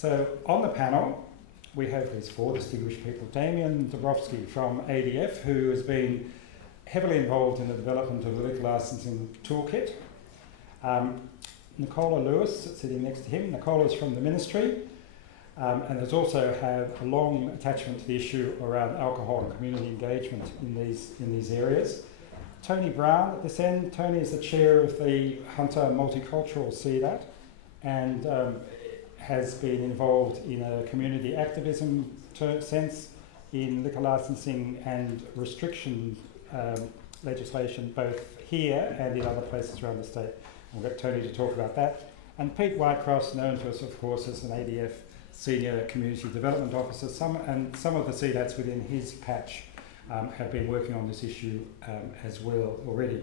So on the panel, we have these four distinguished people. Damian Dabrowski from ADF, who has been heavily involved in the development of the liquor licensing toolkit. Nicola Lewis, sitting next to him. Nicola is from the ministry, and has also had a long attachment to the issue around alcohol and community engagement in these areas. Tony Brown at this end. Tony is the chair of the Hunter Multicultural CDAT, and has been involved in a community activism sense in liquor licensing and restriction legislation, both here and in other places around the state. We'll get Tony to talk about that. And Pete Whitecross, known to us, of course, as an ADF Senior Community Development Officer. Some of the CDATs within his patch have been working on this issue as well already.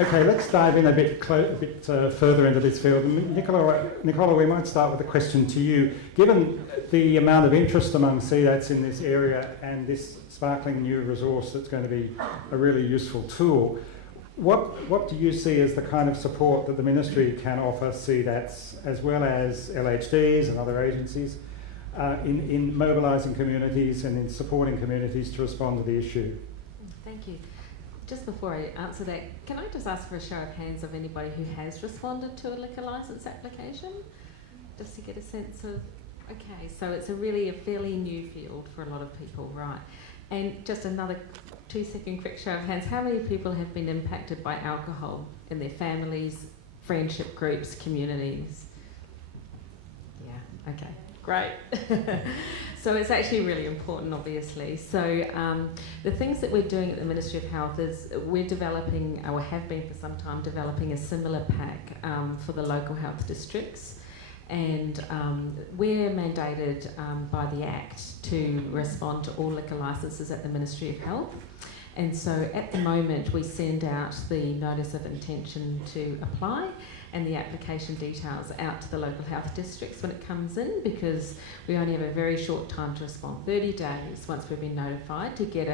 Okay, let's dive in a bit further into this field. Nicola, we might start with a question to you. Given the amount of interest among CDATs in this area and this sparkling new resource that's going to be a really useful tool, what do you see as the kind of support that the ministry can offer CDATs as well as LHDs and other agencies in mobilising communities and in supporting communities to respond to the issue? Thank you. Just before I answer that, can I just ask for a show of hands of anybody who has responded to a liquor licence application? Just to get a sense of, okay, so it's a fairly new field for a lot of people, right? And just another 2-second quick show of hands, how many people have been impacted by alcohol in their families, friendship groups, communities? Yeah, okay, great. So it's actually really important, obviously. So the things that we're doing at the Ministry of Health is we're developing, or have been for some time, developing a similar pack for the local health districts. And we're mandated by the Act to respond to all liquor licences at the Ministry of Health. And so at the moment we send out the notice of intention to apply and the application details out to the local health districts when it comes in, because we only have a very short time to respond, 30 days once we've been notified, to get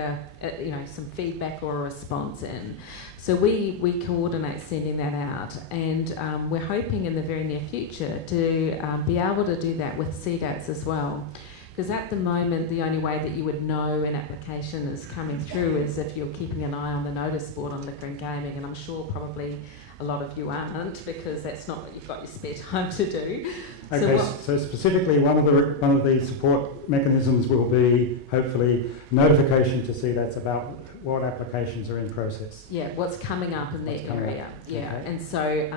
some feedback or a response in. So we coordinate sending that out, and we're hoping in the very near future to be able to do that with CDATs as well. Because at the moment, the only way that you would know an application is coming through is if you're keeping an eye on the notice board on liquor and gaming, and I'm sure probably a lot of you aren't, because that's not what you've got your spare time to do. Okay, so specifically one of the support mechanisms will be hopefully notification to CDATs about what applications are in process. Yeah, what's coming up in that area. Yeah, okay. And so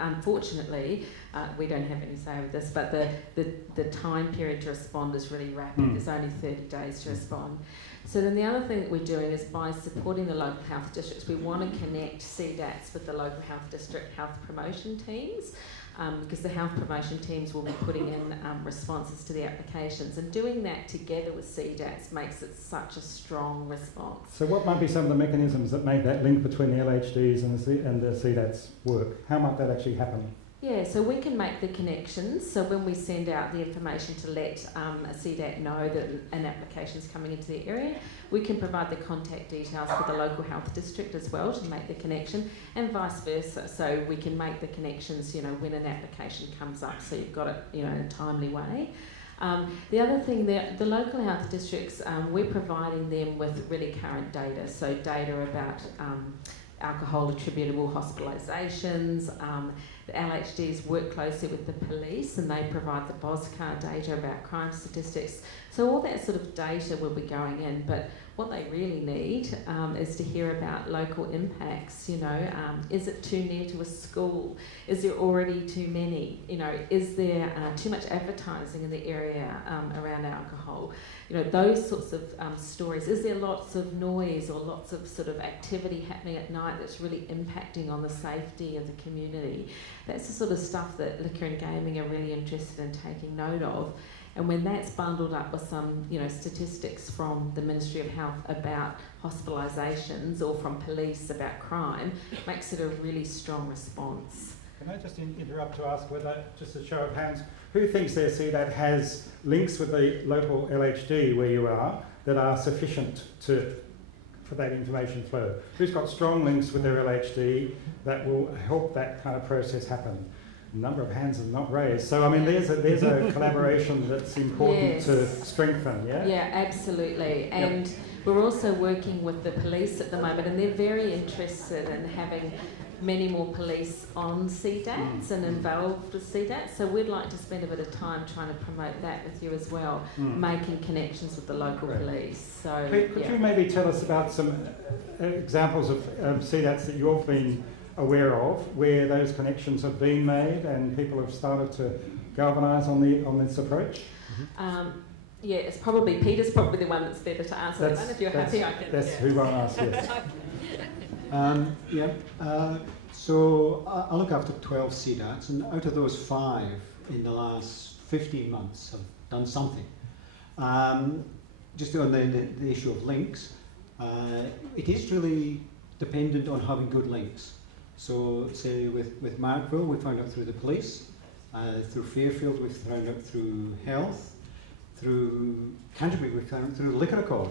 unfortunately, we don't have any say with this, but the time period to respond is really rapid. There's only 30 days to respond. So then the other thing that we're doing is by supporting the local health districts, we want to connect CDATs with the local health district health promotion teams, because the health promotion teams will be putting in responses to the applications, and doing that together with CDATs makes it such a strong response. So what might be some of the mechanisms that make that link between the LHDs and the CDATs work? How might that actually happen? Yeah, so we can make the connections. So when we send out the information to let a CDAT know that an application is coming into the area, we can provide the contact details for the local health district as well to make the connection, and vice versa. So we can make the connections, when an application comes up, so you've got it, in a timely way. The other thing, the local health districts, we're providing them with really current data. So data about alcohol attributable hospitalisations. The LHDs work closely with the police, and they provide the BOSCAR data about crime statistics. So all that sort of data will be going in, but what they really need is to hear about local impacts. Is it too near to a school? Is there already too many? Is there too much advertising in the area around alcohol? Those sorts of stories. Is there lots of noise or lots of sort of activity happening at night that's really impacting on the safety of the community? That's the sort of stuff that liquor and gaming are really interested in taking note of. And when that's bundled up with some, statistics from the Ministry of Health about hospitalisations or from police about crime, it makes it a really strong response. Can I just interrupt to ask whether, just a show of hands, who thinks their CDAT has links with the local LHD where you are that are sufficient for that information flow? Who's got strong links with their LHD that will help that kind of process happen? number of hands are not raised. So, I mean, there's a collaboration that's important to strengthen, yeah? Yeah, absolutely. And we're also working with the police at the moment, and they're very interested in having many more police on CDATs and involved with CDATs. So we'd like to spend a bit of time trying to promote that with you as well, making connections with the local police. So, could you maybe tell us about some examples of CDATs that you've been aware of, where those connections have been made and people have started to galvanise on this approach? Yeah, it's probably Peter's probably the one that's better to answer that one. If you're happy, I can. That's who I asked. Yes. So I look after 12 CDATs, and out of those 5 in the last 15 months have done something. Just on the issue of links, it is really dependent on having good links. So say with Markville, we found out through the police, through Fairfield we found out through health, through Canterbury we found out through the Liquor Accord.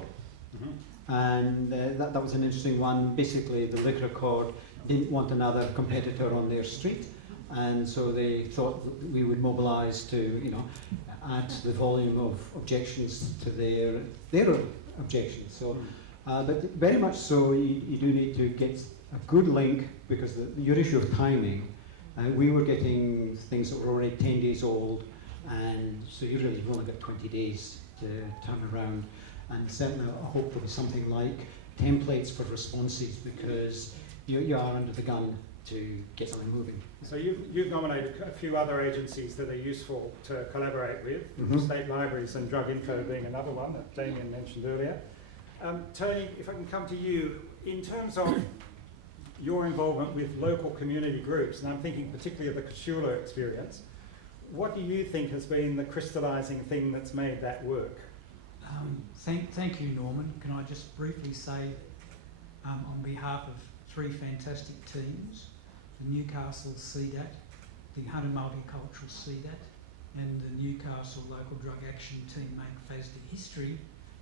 And that was an interesting one. Basically the Liquor Accord didn't want another competitor on their street, and so they thought that we would mobilise to add to the volume of objections to their objections. So but very much so you do need to get a good link, because your issue of timing, we were getting things that were already 10 days old, and so you really have only got 20 days to turn around. And certainly I hope there was something like templates for responses, because you are under the gun to get something moving. So you've nominated a few other agencies that are useful to collaborate with, state libraries and Drug Info being another one that Damian mentioned earlier. Tony, if I can come to you, in terms of your involvement with local community groups, and I'm thinking particularly of the Casula experience, what do you think has been the crystallising thing that's made that work? Thank you, Norman. Can I just briefly say, on behalf of 3 fantastic teams, the Newcastle CDAT, the Hunter Multicultural CDAT, and the Newcastle Local Drug Action Team Make FASD History,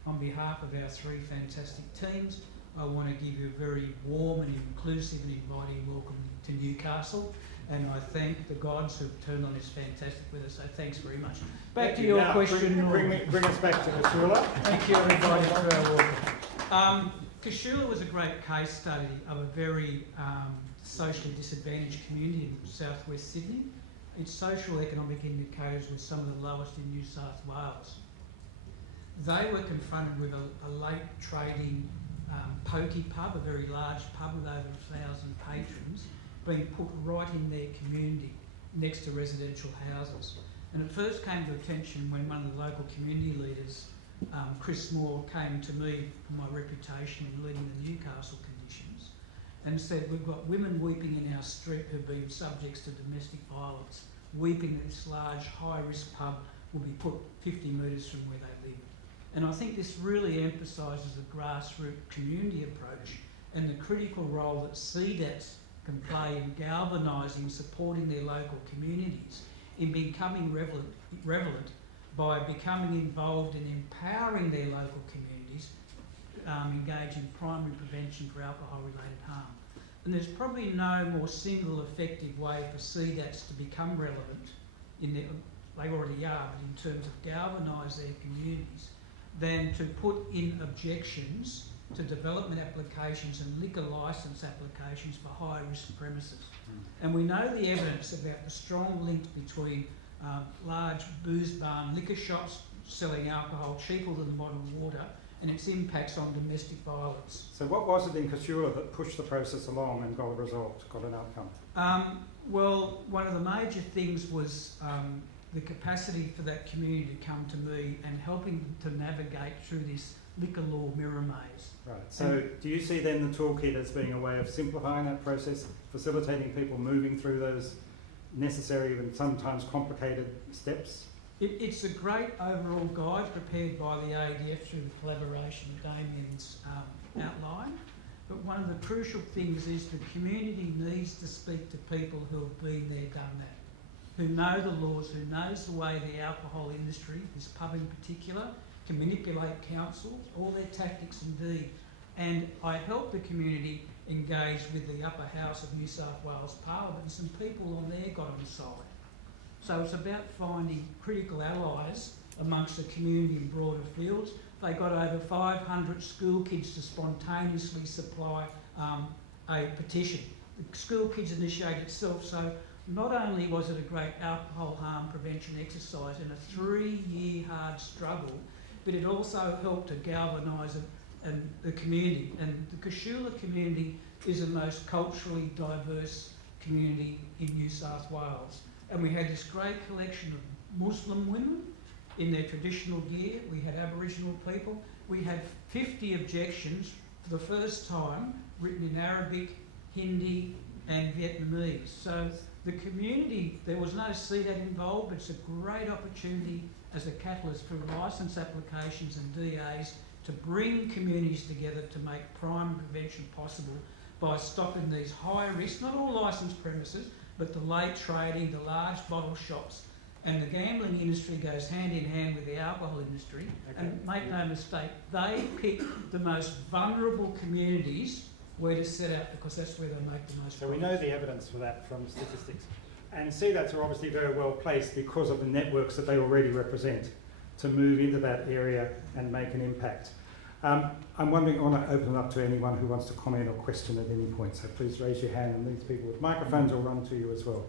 on behalf of our 3 fantastic teams, I want to give you a very warm and inclusive and inviting welcome to Newcastle. And I thank the gods who have turned on this fantastic weather, so thanks very much. Back to your question. Bring us back to Casula. Thank you, everybody, for our welcome. Casula was a great case study of a very socially disadvantaged community in southwest Sydney. Its social economic indicators were some of the lowest in New South Wales. They were confronted with a late trading pokey pub, a very large pub with over 1,000 patrons, being put right in their community next to residential houses. And it first came to attention when one of the local community leaders, Chris Moore, came to me for my reputation in leading the Newcastle conditions, and said, we've got women weeping in our street who've been subjects to domestic violence, weeping that this large high-risk pub will be put 50 metres from where they live. And I think this really emphasises the grassroots community approach and the critical role that CDATs can play in galvanising, supporting their local communities, in becoming relevant by becoming involved in empowering their local communities, engage in primary prevention for alcohol-related harm. And there's probably no more single effective way for CDATs to become relevant, they already are, but in terms of galvanise their communities, than to put in objections to development applications and liquor licence applications for high-risk premises. And we know the evidence about the strong link between large booze barn liquor shops selling alcohol cheaper than bottled water and its impacts on domestic violence. So what was it in Casula that pushed the process along and got a result, got an outcome? Well, one of the major things was the capacity for that community to come to me and helping to navigate through this liquor law mirror maze. Right, so do you see then the toolkit as being a way of simplifying that process, facilitating people moving through those necessary and sometimes complicated steps? It's a great overall guide prepared by the ADF through the collaboration that Damian's outlined. But one of the crucial things is the community needs to speak to people who have been there, done that, who know the laws, who knows the way the alcohol industry, this pub in particular, can manipulate councils, all their tactics indeed. And I help the community engage with the upper house of New South Wales Parliament, and some people on there got on side. So it's about finding critical allies amongst the community in broader fields. They got over 500 school kids to spontaneously supply a petition. The school kids initiated itself, so not only was it a great alcohol harm prevention exercise and a 3-year hard struggle, but it also helped to galvanise the community. And the Kashula community is the most culturally diverse community in New South Wales. And we had this great collection of Muslim women in their traditional gear. We had Aboriginal people. We had 50 objections for the first time written in Arabic, Hindi and Vietnamese. So the community, there was no CDAT involved, but it's a great opportunity as a catalyst for licence applications and DAs to bring communities together to make crime prevention possible by stopping these high risk, not all licensed premises, but the late trading, the large bottle shops. And the gambling industry goes hand in hand with the alcohol industry. Okay. And make no mistake, they pick the most vulnerable communities where to set out because that's where they make the most So we profit. know the evidence for that from statistics. And CDATs are obviously very well placed because of the networks that they already represent to move into that area and make an impact. I'm wondering, I want to open it up to anyone who wants to comment or question at any point, so please raise your hand and these people with microphones will run to you as well.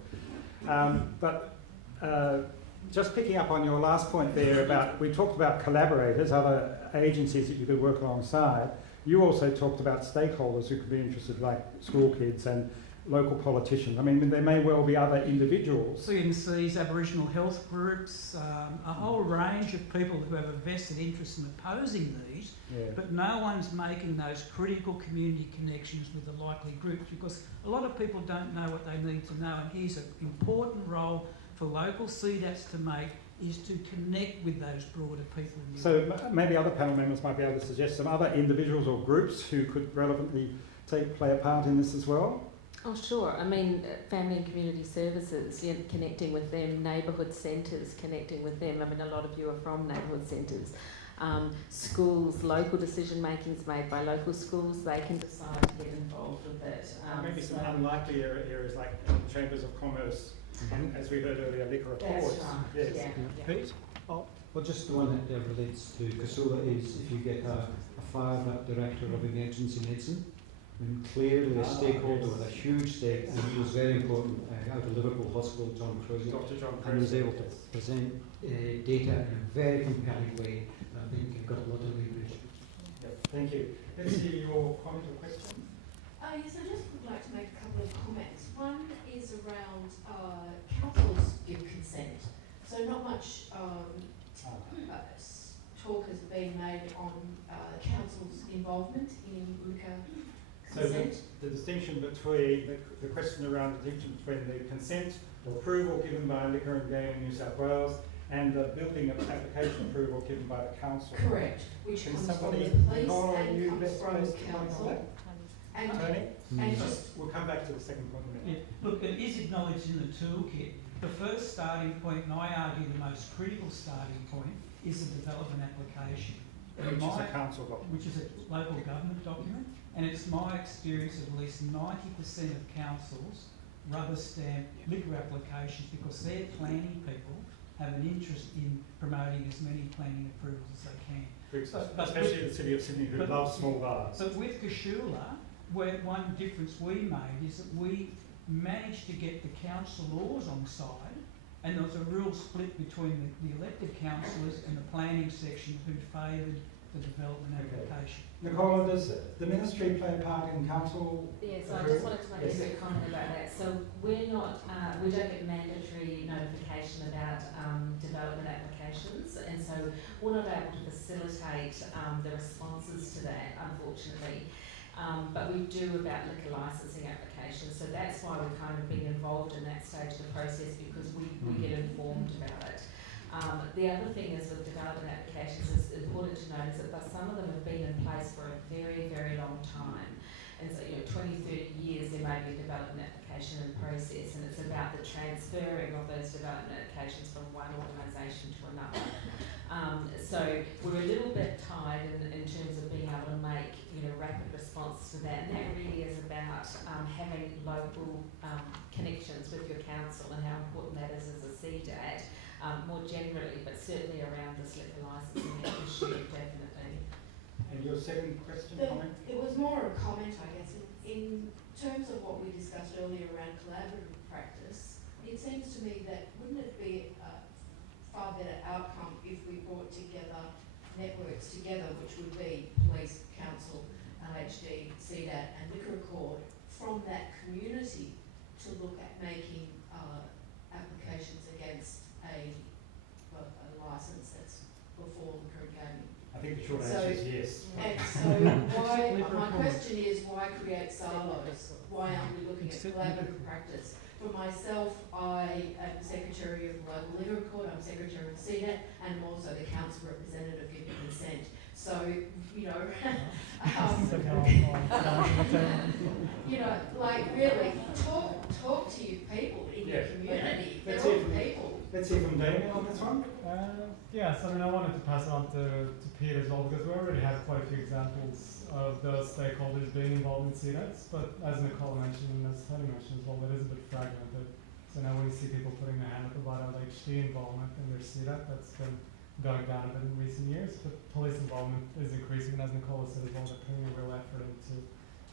Just picking up on your last point there about, we talked about collaborators, other agencies that you could work alongside. You also talked about stakeholders who could be interested, like school kids and local politicians. I mean, there may well be other individuals. CNCs, Aboriginal health groups, a whole range of people who have a vested interest in opposing these, Yeah. but no one's making those critical community connections with the likely groups because a lot of people don't know what they need to know, and here's an important role for local CDATs to make is to connect with those broader people. So maybe other panel members might be able to suggest some other individuals or groups who could relevantly play a part in this as well. Oh, sure. I mean, family and community services, you know, connecting with them, neighbourhood centres, connecting with them. I mean, a lot of you are from neighbourhood centres. Schools, local decision making is made by local schools. They can decide to get involved with it. Maybe some unlikely areas like chambers of commerce, and as we heard earlier, liquor That's reports. right. Yes. Yeah. Pete? Well, just the one that relates to Casula is if you get a fire director of emergency medicine, and clearly a stakeholder with a huge stake, and he was very important out of Liverpool Hospital, John Cruiser, Dr. John and was able to yes. present data in a very compelling way. I think you've got a lot of leverage. Yep, thank you. Let's see your comment or question. Yes, I just would like to make a couple of comments. One is around councils give consent. So not much talk has been made on council's involvement in liquor So consent. the distinction between, the question around the distinction between the consent or approval given by Liquor and Gaming New South Wales and the building of application approval given by the council. Correct, which Can comes from somebody, the police Nicola, and you comes best from placed to comment on council. that? And, Tony? and just We'll come back to the second point in a minute. Yeah. Look, it is acknowledged in the toolkit. The first starting point, and I argue the most critical starting point, is the development application. Which is a council document. Which is a local government document, and it's my experience at least 90% of councils rubber stamp liquor applications because their planning people have an interest in promoting as many planning approvals as they can. But Especially the City of Sydney, who loves small bars. But with Kashula, one difference we made is that we managed to get the council laws on side, and there was a real split between the elected councillors and the planning section who favoured the development application. Nicola, does the ministry play a part in council? Yes, I just wanted to make Yes. a quick comment about that. So we're not, we don't get mandatory notification about development applications, and so we're not able to facilitate the responses to that, unfortunately. But we do about liquor licensing applications, so that's why we're kind of being involved in that stage of the process because we get informed about it. The other thing is with development applications, it's important to note is that some of them have been in place for a very, very long time. And so, 20, 30 years there may be a development application in process, and it's about the transferring of those development applications from one organisation to another. So we're a little bit tied in terms of being able to make, you know, rapid response to that, and that really is about having local connections with your council and how important that is as a CDAT, more generally, but certainly around this liquor licensing issue, definitely. And your second question, comment? It was more a comment, I guess, in terms of what we discussed earlier around collaborative practice. It seems to me that wouldn't it be a far better outcome if we brought together networks together, which would be police, council, LHD, CDAT and liquor record, from that community to look at making applications against a licence that's before liquor and gaming. I think the short answer is yes. And so why, my question is, why create silos? Why aren't we looking at collaborative practice? For myself, I am secretary of the local liquor record, I'm secretary of CDAT, and I'm also the council representative giving consent. So, you know, you know, like really, talk to your people in your community. They're all people. Let's hear from Damian on this one. Yes, I mean, I wanted to pass it on to Peter as well, because we already have quite a few examples of those stakeholders being involved in CDATs, but as Nicola mentioned and as Tony mentioned as well, it is a bit fragmented. So now when you see people putting their hand up about LHD involvement in their CDAT, that's been going down a bit in recent years, but police involvement is increasing, and as Nicola said as well, they're putting a real effort into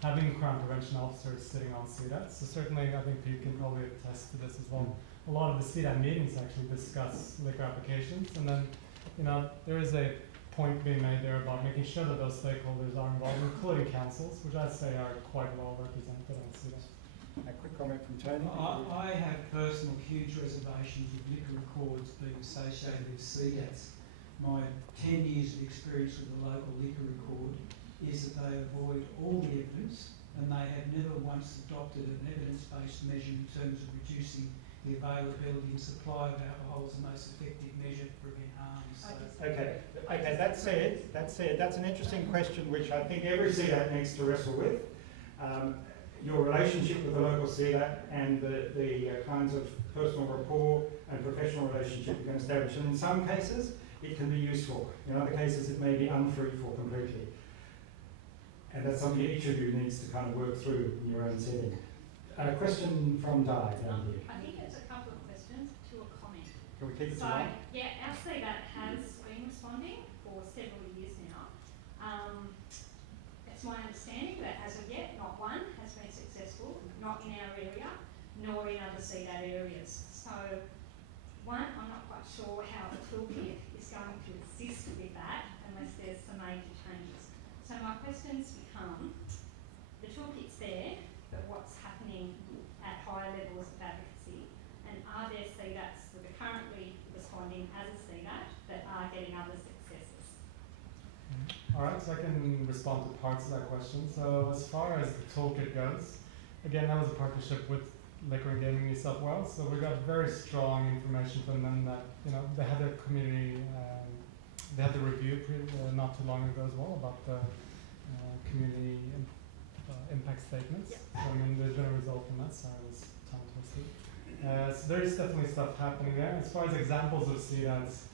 having crime prevention officers sitting on CDATs. So certainly, I think Pete can probably attest to this as well. A lot of the CDAT meetings actually discuss liquor applications, and then, you know, there is a point being made there about making sure that those stakeholders are involved, including councils, which I'd say are quite well represented on CDAT. A quick comment from Tony. I have personal huge reservations with liquor records being associated with CDATs. My 10 years of experience with the local liquor record is that they avoid all the evidence, and they have never once adopted an evidence-based measure in terms of reducing the availability and supply of alcohol as the most effective measure to prevent harm. So Okay, that said, that's an interesting question which I think every CDAT needs to wrestle with. Your relationship with the local CDAT and the kinds of personal rapport and professional relationship you can establish. And in some cases, it can be useful. In other cases, it may be unfruitful completely. And that's something each of you needs to kind of work through in your own setting. A question from Di down here. I think it's a couple of questions to a comment. Can we keep it to So, one? yeah, our CDAT has been responding for several years now. It's my understanding that as of yet, not one has been successful, not in our area, nor in other CDAT areas. So, one, I'm not quite sure how the toolkit is going to assist with that unless there's some major changes. So my questions become, the toolkit's there, but what's happening at higher levels of advocacy, and are there CDATs that are currently responding as a CDAT that are getting other successes? All right, so I can respond to parts of that question. So as far as the toolkit goes, again, that was a partnership with Liquor and Gaming New South Wales, so we got very strong information from them that, you know, they had their community, they had the review not too long ago as well about the community impact statements. So I mean, there's been a result from that, so I was tongue twisted. So there's definitely stuff happening there. As far as examples of CDATs,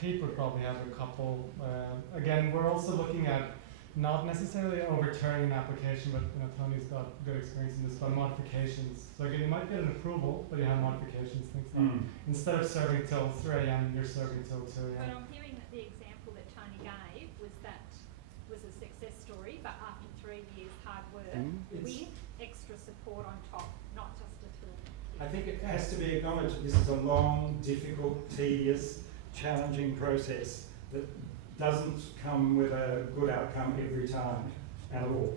Pete would probably have a couple. Again, we're also looking at not necessarily overturning an application, but you know, Tony's got good experience in this, but modifications. So again, you might get an approval, but you have modifications, things like instead of serving till 3 a.m., you're serving till 2 But a.m. I'm hearing that the example that Tony gave was a success story, but after 3 years hard work with extra support on top, not just a tool. I think it has to be acknowledged that this is a long, difficult, tedious, challenging process that doesn't come with a good outcome every time at all.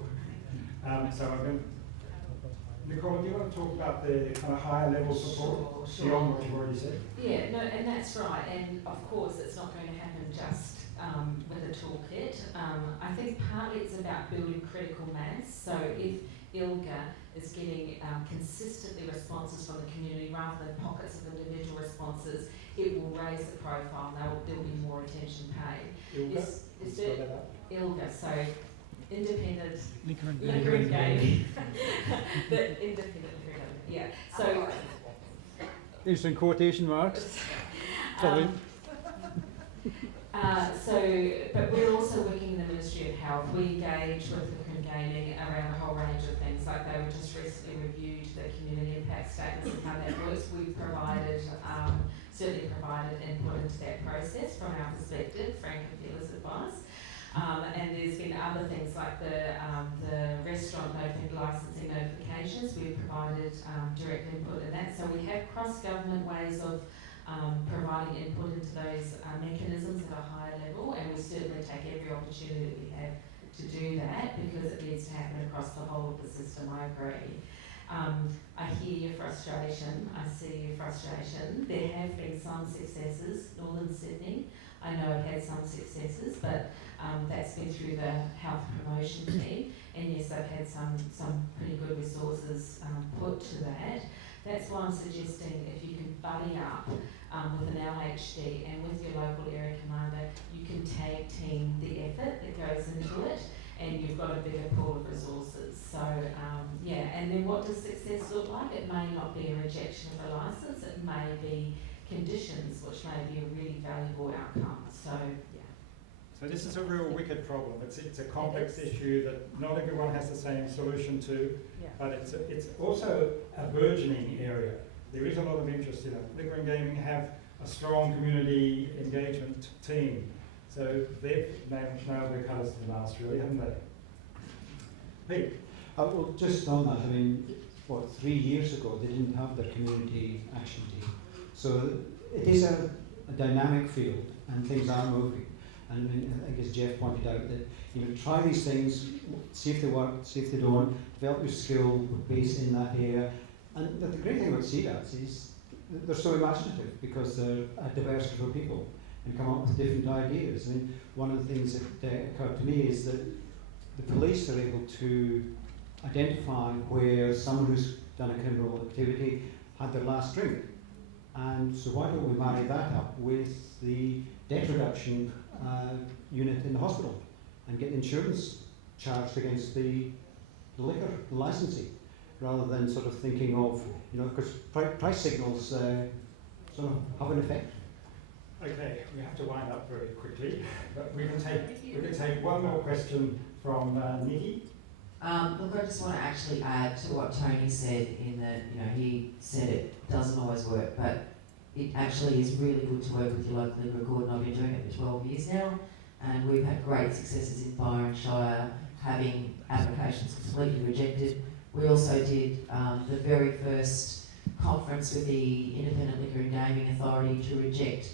So I'm going to, Nicola, do you want to talk about the kind of higher level support beyond what you've already said? Yeah, no, and that's right. And of course, it's not going to happen just with a toolkit. I think partly it's about building critical mass. So if ILGA is getting consistently responses from the community rather than pockets of individual responses, it will raise the profile and there'll be more attention paid. ILGA? Is it ILGA? So independent Liquor and gaming. The independent liquor and gaming. Yeah. So There's some quotation marks. Sorry. But we're also working in the Ministry of Health. We engage with Liquor and Gaming around a whole range of things, like they were just recently reviewed the community impact statements and how that works. We've provided, certainly provided input into that process from our perspective, frank and fearless advice. And there's been other things like the restaurant licensing notifications. We've provided direct input in that. So we have cross-government ways of providing input into those mechanisms at a higher level, and we certainly take every opportunity that we have to do that because it needs to happen across the whole of the system. I agree. I hear your frustration. I see your frustration. There have been some successes. Northern Sydney, I know it had some successes, but that's been through the health promotion team, and yes, they've had some pretty good resources put to that. That's why I'm suggesting if you can buddy up with an LHD and with your local area commander, you can tag team the effort that goes into it, and you've got a bigger pool of resources. So yeah, and then what does success look like? It may not be a rejection of a licence, it may be conditions, which may be a really valuable outcome. So yeah. So this is a real wicked problem. It's a complex issue that not everyone has the same solution to, but it's also a burgeoning area. There is a lot of interest in it. Liquor and Gaming have a strong community engagement team. So they've nailed their colours to the mast, really, haven't they? Pete? Well, just on that, I mean, 3 years ago they didn't have their community action team. So it is a dynamic field and things are moving. And I mean, I guess Jeff pointed out that, you know, try these things, see if they work, see if they don't, develop your skill base in that area. And the great thing about CDATs is they're so imaginative because they're a diverse group of people and come up with different ideas. I mean, one of the things that occurred to me is that the police are able to identify where someone who's done a criminal activity had their last drink. And so why don't we marry that up with the debt reduction unit in the hospital and get insurance charged against the liquor, the licensee, rather than sort of thinking of, you know, because price signals sort of have an effect. Okay, we have to wind up very quickly, but we can take one more question from Nikki. Look, I just want to actually add to what Tony said in that, you know, he said it doesn't always work, but it actually is really good to work with your local liquor record, and I've been doing it for 12 years now, and we've had great successes in Byron Shire, having applications completely rejected. We also did the very first conference with the Independent Liquor and Gaming Authority to reject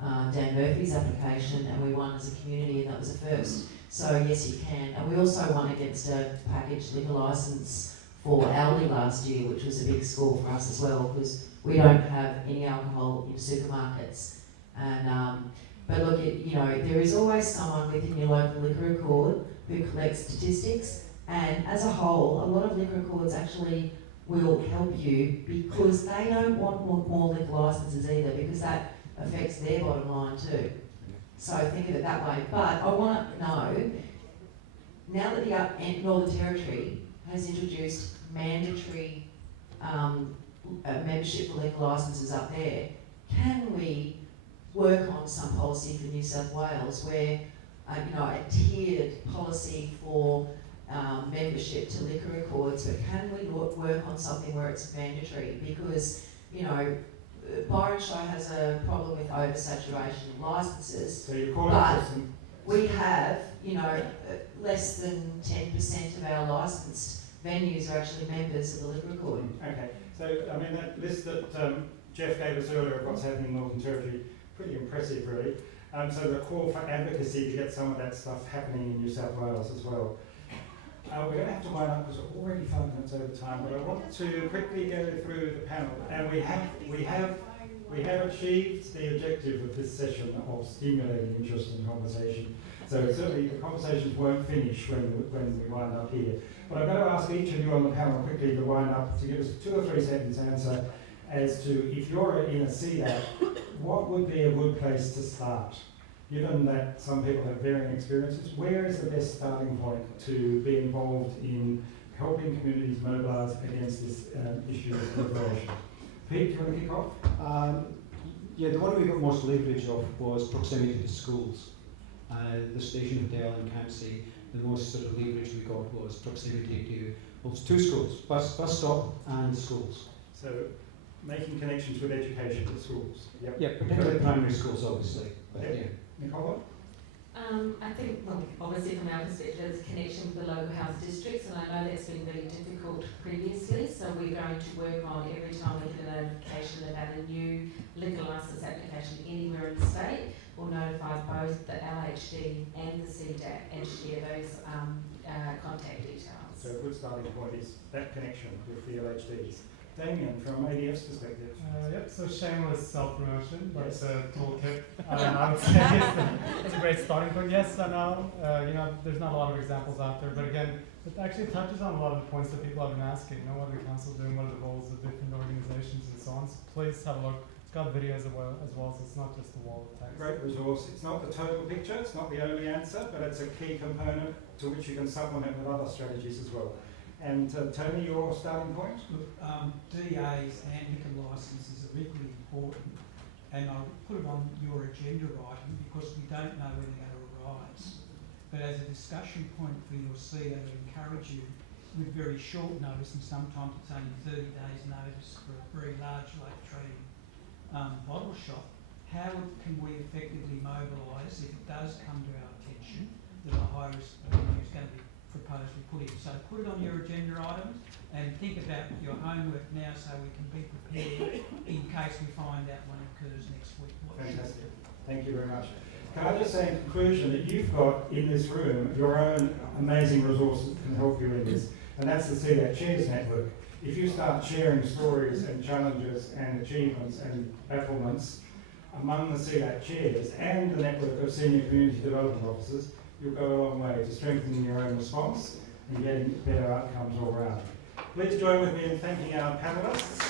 Dan Murphy's application, and we won as a community, and that was a first. So yes, you can. And we also won against a packaged liquor licence for Aldi last year, which was a big score for us as well, because we don't have any alcohol in supermarkets. And but look, you know, there is always someone within your local liquor record who collects statistics, and as a whole, a lot of liquor records actually will help you because they don't want more liquor licences either, because that affects their bottom line too. So think of it that way. But I want to know, now that the Northern Territory has introduced mandatory membership for liquor licences up there, can we work on some policy for New South Wales where, you know, a tiered policy for membership to liquor records, but can we work on something where it's mandatory? Because, you know, Byron Shire has a problem with oversaturation of licences, So you call but it we have, you know, less than 10% of our licensed venues are actually members of the liquor record. Okay, so I mean that list that Jeff gave us earlier of what's happening in Northern Territory, pretty impressive really. So the call for advocacy to get some of that stuff happening in New South Wales as well. We're going to have to wind up because we're already 5 minutes over time, but I want to quickly go through the panel, and we have achieved the objective of this session of stimulating interest in conversation. So certainly the conversations won't finish when we wind up here. But I'm going to ask each of you on the panel quickly to wind up to give us 2 or 3 sentence answer as to, if you're in a CDAT, what would be a good place to start? Given that some people have varying experiences, where is the best starting point to be involved in helping communities mobilise against this issue of proliferation? Pete, do you want to kick off? Yeah, the one we got most leverage of was proximity to schools. The station hotel in Campsie, the most sort of leverage we got was proximity to both two schools, bus stop and schools. So making connections with education at schools. Yep. Yeah, particularly primary schools, obviously. But Yep. yeah. Nicola? I think, well, obviously from our perspective, there's a connection with the local health districts, and I know that's been really difficult previously, so we're going to work on every time we get a notification about a new liquor licence application anywhere in the state, we'll notify both the LHD and the CDAT and share those contact details. So a good starting point is that connection with the LHDs. Damian, from ADF's perspective. Yep, so shameless self-promotion, but Yes. toolkit, I would say it's a great starting point. Yes, I know, there's not a lot of examples out there, but again, it actually touches on a lot of the points that people have been asking. What are the councils doing? What are the roles of different organisations and so on? So please have a look. It's got videos as well, so it's not just a wall of text. Great resource. It's not the total picture, it's not the only answer, but it's a key component to which you can supplement with other strategies as well. And Tony, your starting point? Look, DAs and liquor licences are equally important, and I'll put it on your agenda item because we don't know when they're going to arise. But as a discussion point for your CEO, to encourage you with very short notice, and sometimes it's only 30 days notice for a very large lake trading bottle shop, how can we effectively mobilise if it does come to our attention that a high risk venue is going to be proposed we put in. So put it on your agenda items and think about your homework now so we can be prepared in case we find out one occurs next week. Fantastic. Thank you very much. Can I just say in conclusion that you've got in this room your own amazing resources that can help you in this, and that's the CDAT Chairs Network. If you start sharing stories and challenges and achievements and bafflements among the CDAT chairs and the network of senior community development officers, you'll go a long way to strengthening your own response and getting better outcomes all around. Please join with me in thanking our panellists.